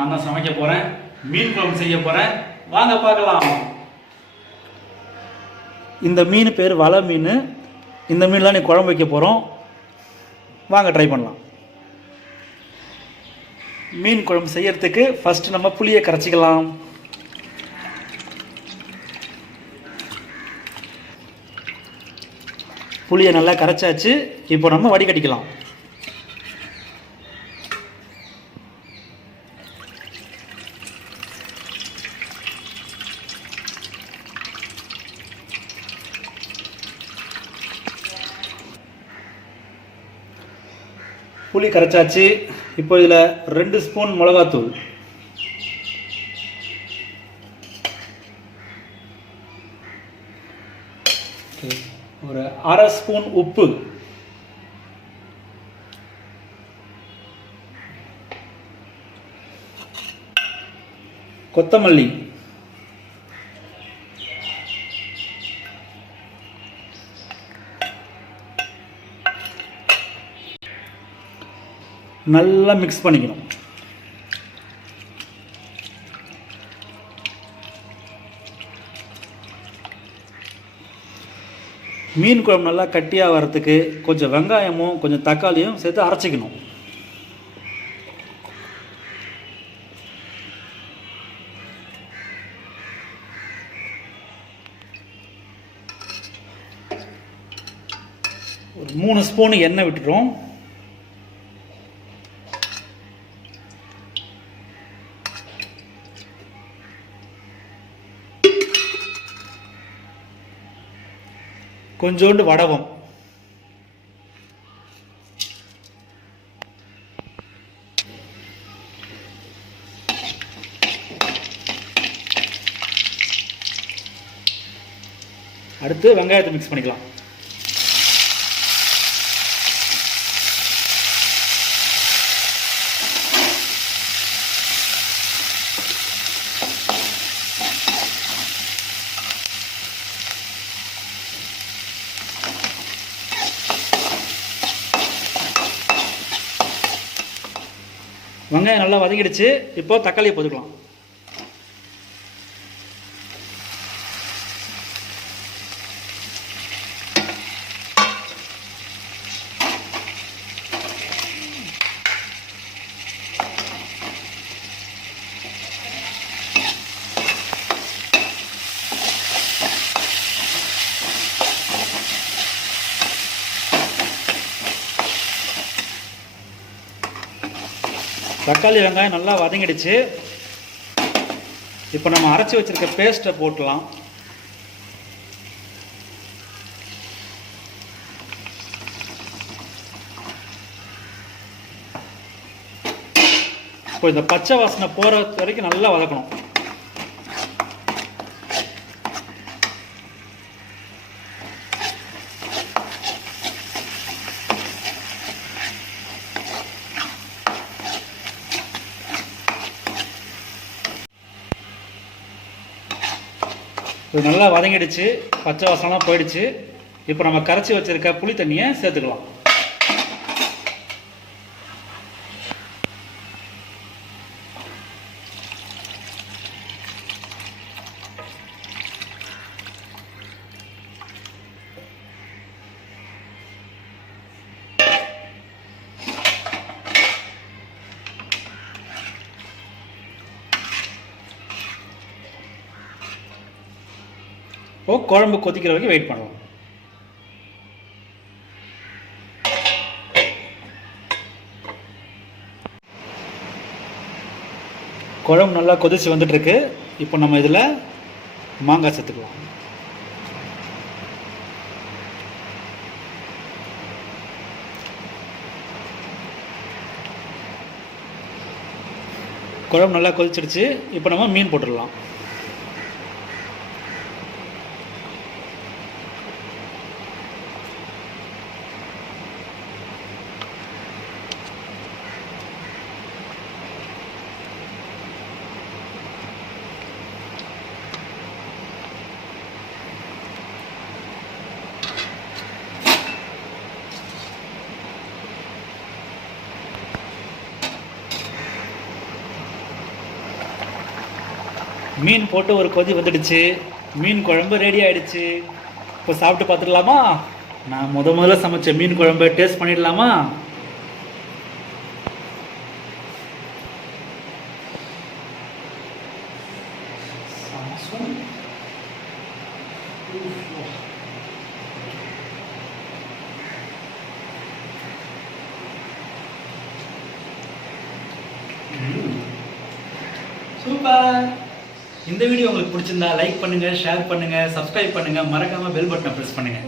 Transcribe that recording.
நான் தான் சமைக்க போகிறேன். மீன் குழம்பு செய்ய போகிறேன். வாங்க பார்க்கலாம். இந்த மீன் பேர் வலை மீன். இந்த மீன் தான் நீ குழம்பு வைக்க போகிறோம். வாங்க ட்ரை பண்ணலாம். மீன் குழம்பு செய்யறதுக்கு ஃபஸ்ட்டு நம்ம புளியை கரைச்சிக்கலாம். புளியை நல்லா கரைச்சாச்சு. இப்போ நம்ம வடிகட்டிக்கலாம். புளி கரைச்சாச்சு. இப்போ இதில் 2 ஸ்பூன் மிளகாத்தூள், ஒரு 1/2 ஸ்பூன் உப்பு, கொத்தமல்லி, நல்லா மிக்ஸ் பண்ணிக்கணும். மீன் குழம்பு நல்லா கட்டியாக வரத்துக்கு கொஞ்சம் வெங்காயமும் கொஞ்சம் தக்காளியும் சேர்த்து அரைச்சிக்கணும். ஒரு 3 ஸ்பூன் எண்ணெய் விட்டுட்டோம். கொஞ்சோண்டு வடகம், அடுத்து வெங்காயத்தை மிக்ஸ் பண்ணிக்கலாம். வெங்காயம் நல்லா வதங்கிடுச்சு. இப்போ தக்காளியை போட்டுக்கலாம். தக்காளி வெங்காயம் நல்லா வதங்கிடுச்சு. இப்போ நம்ம அரைச்சி வச்சிருக்க பேஸ்ட்டை போட்டுடலாம். இப்போ இந்த பச்சை வாசனை போகிற வரைக்கும் நல்லா வதக்கணும். இது நல்லா வதங்கிடுச்சு. பச்சை வாசனைலாம் போயிடுச்சு. இப்போ நம்ம கரைச்சி வச்சிருக்க புளி தண்ணியை சேர்த்துக்கலாம். குழம்பு கொதிக்கிற வரைக்கும் வெயிட் பண்ணுவோம். குழம்பு நல்லா கொதிச்சு வந்துட்டு இருக்கு. இப்போ நம்ம இதில் மாங்காய் சேர்த்துக்கலாம். குழம்பு நல்லா கொதிச்சிடுச்சு. இப்போ நம்ம மீன் போட்டுடலாம். மீன் போட்டு ஒரு கொதி வந்துடுச்சு. மீன் குழம்பு ரெடி ஆயிடுச்சு. இப்போ சாப்பிட்டு பார்த்துடலாமா? நான் முதல்ல சமைச்ச மீன் குழம்பு டேஸ்ட் பண்ணிடலாமா? சூப்பர். இந்த வீடியோ உங்களுக்கு பிடிச்சிருந்தா லைக் பண்ணுங்க, ஷேர் பண்ணுங்க, சப்ஸ்கிரைப் பண்ணுங்க, மறக்காம பெல் பட்டனை பிரஸ் பண்ணுங்க.